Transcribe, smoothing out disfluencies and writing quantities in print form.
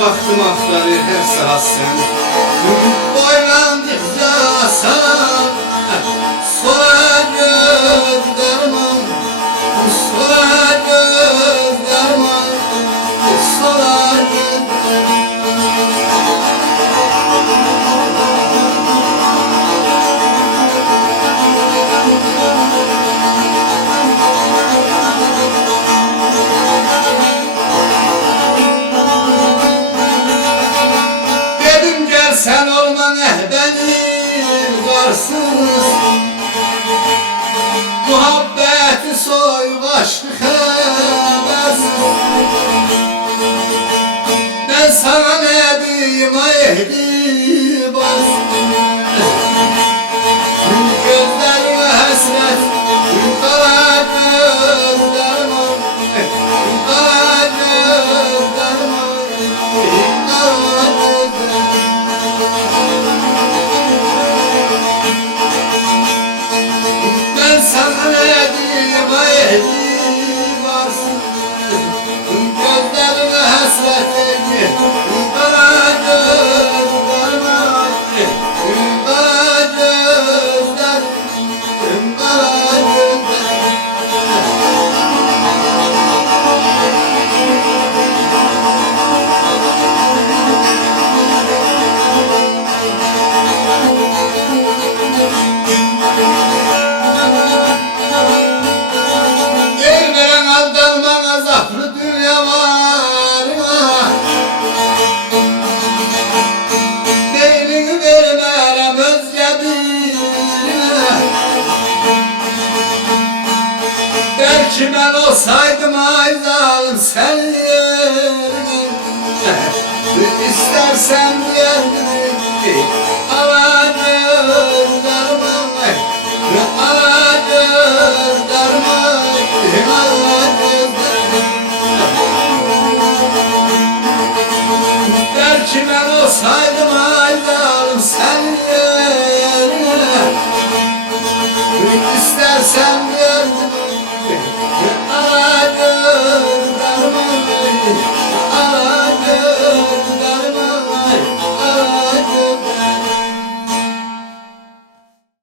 vaktim aktarır her saat sen. Boylandıkça asan sola gözlerime, sola gözlerime, sola gözlerime. Sen olma benim varsız, muhabbeti soy aşkı habersiz. Ben sana ne diyeyim aydi bas, gözlerime hasret, kara gözlerime, kara gözlerime, kara gözlerime. Ben sana ne diyeyim aydi varsın, gözlerime hasretin, kara gözlerime, kara gözlerim, kara gözlerim. Belki ben olsaydım aydan sen yerine, istersen yerine